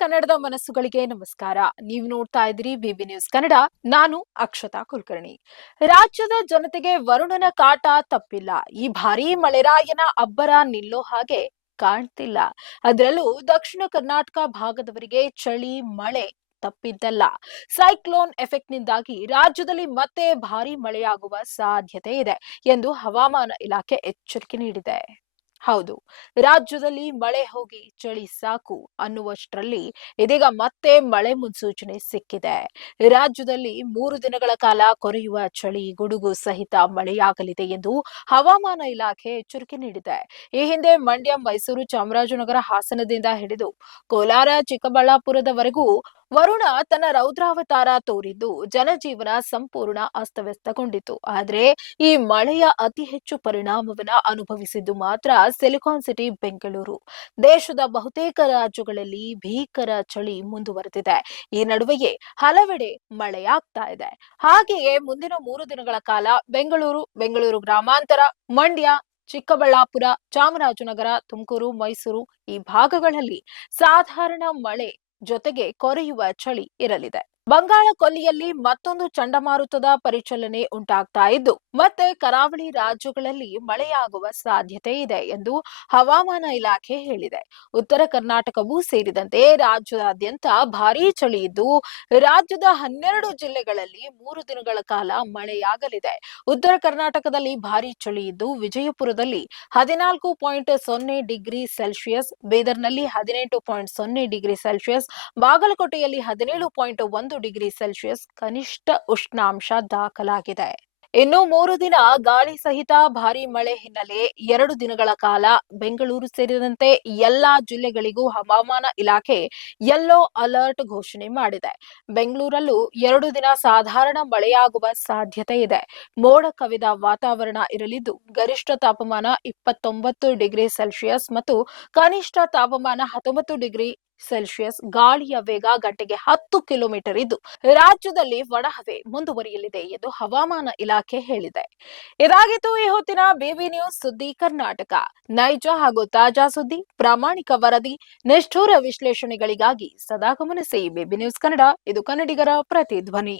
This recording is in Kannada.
ಕನ್ನಡದ ಮನಸ್ಸುಗಳಿಗೆ ನಮಸ್ಕಾರ. ನೀವು ನೋಡ್ತಾ ಇದ್ದೀರಿ ಬಿಬಿ ನ್ಯೂಸ್ ಕನ್ನಡ. ನಾನು ಅಕ್ಷತಾ ಕುಲಕರ್ಣಿ. ರಾಜ್ಯದ ಜನತೆಗೆ ವರುಣನ ಕಾಟ ತಪ್ಪಿಲ್ಲ. ಈ ಭಾರೀ ಮಳೆರಾಯನ ಅಬ್ಬರ ನಿಲ್ಲೋ ಹಾಗೆ ಕಾಣ್ತಿಲ್ಲ. ಅದರಲ್ಲೂ ದಕ್ಷಿಣ ಕರ್ನಾಟಕ ಭಾಗದವರಿಗೆ ಚಳಿ ಮಳೆ ತಪ್ಪಿದ್ದಲ್ಲ. ಸೈಕ್ಲೋನ್ ಎಫೆಕ್ಟ್ನಿಂದಾಗಿ ರಾಜ್ಯದಲ್ಲಿ ಮತ್ತೆ ಭಾರೀ ಮಳೆಯಾಗುವ ಸಾಧ್ಯತೆ ಇದೆ ಎಂದು ಹವಾಮಾನ ಇಲಾಖೆ ಎಚ್ಚರಿಕೆ ನೀಡಿದೆ. ಹೌದು, ರಾಜ್ಯದಲ್ಲಿ ಮಳೆ ಹೋಗಿ ಚಳಿ ಸಾಕು ಅನ್ನುವಷ್ಟರಲ್ಲಿ ಇದೀಗ ಮತ್ತೆ ಮಳೆ ಮುನ್ಸೂಚನೆ ಸಿಕ್ಕಿದೆ. ರಾಜ್ಯದಲ್ಲಿ 3 ದಿನಗಳ ಕಾಲ ಕೊರೆಯುವ ಚಳಿ ಗುಡುಗು ಸಹಿತ ಮಳೆಯಾಗಲಿದೆ ಎಂದು ಹವಾಮಾನ ಇಲಾಖೆ ಎಚ್ಚರಿಕೆ ನೀಡಿದೆ. ಈ ಹಿಂದೆ ಮಂಡ್ಯ, ಮೈಸೂರು, ಚಾಮರಾಜನಗರ, ಹಾಸನದಿಂದ ಹಿಡಿದು ಕೋಲಾರ, ಚಿಕ್ಕಬಳ್ಳಾಪುರದವರೆಗೂ ವರುಣ ತನ್ನ ರೌದ್ರಾವತಾರ ತೋರಿದ್ದು ಜನಜೀವನ ಸಂಪೂರ್ಣ ಅಸ್ತವ್ಯಸ್ತಗೊಂಡಿತು. ಆದರೆ ಈ ಮಳೆಯ ಅತಿ ಹೆಚ್ಚು ಪರಿಣಾಮವನ್ನ ಅನುಭವಿಸಿದ್ದು ಮಾತ್ರ ಸಿಲಿಕಾನ್ ಸಿಟಿ ಬೆಂಗಳೂರು. ದೇಶದ ಬಹುತೇಕ ರಾಜ್ಯಗಳಲ್ಲಿ ಭೀಕರ ಚಳಿ ಮುಂದುವರೆದಿದೆ. ಈ ನಡುವೆಯೇ ಹಲವೆಡೆ ಮಳೆಯಾಗ್ತಾ ಇದೆ. ಹಾಗೆಯೇ ಮುಂದಿನ 3 ದಿನಗಳ ಕಾಲ ಬೆಂಗಳೂರು ಗ್ರಾಮಾಂತರ, ಮಂಡ್ಯ, ಚಿಕ್ಕಬಳ್ಳಾಪುರ, ಚಾಮರಾಜನಗರ, ತುಮಕೂರು, ಮೈಸೂರು ಈ ಭಾಗಗಳಲ್ಲಿ ಸಾಧಾರಣ ಮಳೆ ಜೊತೆಗೆ ಕೊರೆಯುವ ಚಳಿ ಇರಲಿದೆ. ಬಂಗಾಳ ಕೊಲ್ಲಿಯಲ್ಲಿ ಮತ್ತೊಂದು ಚಂಡಮಾರುತದ ಪರಿಚಲನೆ ಉಂಟಾಗ್ತಾ ಇದ್ದು ಮತ್ತೆ ಕರಾವಳಿ ರಾಜ್ಯಗಳಲ್ಲಿ ಮಳೆಯಾಗುವ ಸಾಧ್ಯತೆ ಇದೆ ಎಂದು ಹವಾಮಾನ ಇಲಾಖೆ ಹೇಳಿದೆ. ಉತ್ತರ ಕರ್ನಾಟಕವೂ ಸೇರಿದಂತೆ ರಾಜ್ಯದಾದ್ಯಂತ ಭಾರೀ ಚಳಿ ಇದ್ದು ರಾಜ್ಯದ 12 ಜಿಲ್ಲೆಗಳಲ್ಲಿ 3 ದಿನಗಳ ಕಾಲ ಮಳೆಯಾಗಲಿದೆ. ಉತ್ತರ ಕರ್ನಾಟಕದಲ್ಲಿ ಭಾರೀ ಚಳಿ ಇದ್ದು ವಿಜಯಪುರದಲ್ಲಿ 14.0 ಡಿಗ್ರಿ ಸೆಲ್ಸಿಯಸ್, ಬೀದರ್ನಲ್ಲಿ 18.0 ಡಿಗ್ರಿ ಸೆಲ್ಸಿಯಸ್, ಬಾಗಲಕೋಟೆಯಲ್ಲಿ 17.1 ಡಿಗ್ರಿ ಸೆಲ್ಸಿಯಸ್ ಕನಿಷ್ಠ ಉಷ್ಣಾಂಶ ದಾಖಲಾಗಿದೆ. ಇನ್ನು 3 ದಿನ ಗಾಳಿ ಸಹಿತ ಭಾರೀ ಮಳೆ ಹಿನ್ನೆಲೆ 2 ದಿನಗಳ ಕಾಲ ಬೆಂಗಳೂರು ಸೇರಿದಂತೆ ಎಲ್ಲಾ ಜಿಲ್ಲೆಗಳಿಗೂ ಹವಾಮಾನ ಇಲಾಖೆ ಯೆಲ್ಲೋ ಅಲರ್ಟ್ ಘೋಷಣೆ ಮಾಡಿದೆ. ಬೆಂಗಳೂರಲ್ಲೂ 2 ದಿನ ಸಾಧಾರಣ ಮಳೆಯಾಗುವ ಸಾಧ್ಯತೆ ಇದೆ. ಮೋಡ ಕವಿದ ವಾತಾವರಣ ಇರಲಿದ್ದು ಗರಿಷ್ಠ ತಾಪಮಾನ 29 ಡಿಗ್ರಿ ಸೆಲ್ಸಿಯಸ್ ಮತ್ತು ಕನಿಷ್ಠ ತಾಪಮಾನ 19 ಡಿಗ್ರಿ ಸೆಲ್ಸಿಯಸ್. ಗಾಳಿಯ ವೇಗ ಗಂಟೆಗೆ 10 ಕಿಲೋಮೀಟರ್ ಇದ್ದು ರಾಜ್ಯದಲ್ಲಿ ಒಣಹವೆ ಮುಂದುವರಿಯಲಿದೆ ಎಂದು ಹವಾಮಾನ ಇಲಾಖೆ ಹೇಳಿದೆ. ಇದಾಗಿತ್ತು ಈ ಹೊತ್ತಿನ ಬಿಬಿ ನ್ಯೂಸ್ ಸುದ್ದಿ ಕರ್ನಾಟಕ. ನೈಜ ಹಾಗೂ ತಾಜಾ ಸುದ್ದಿ, ಪ್ರಾಮಾಣಿಕ ವರದಿ, ನಿಷ್ಠುರ ವಿಶ್ಲೇಷಣೆಗಳಿಗಾಗಿ ಸದಾ ಗಮನಿಸಿ ಬಿಬಿ ನ್ಯೂಸ್ ಕನ್ನಡ. ಇದು ಕನ್ನಡಿಗರ ಪ್ರತಿಧ್ವನಿ.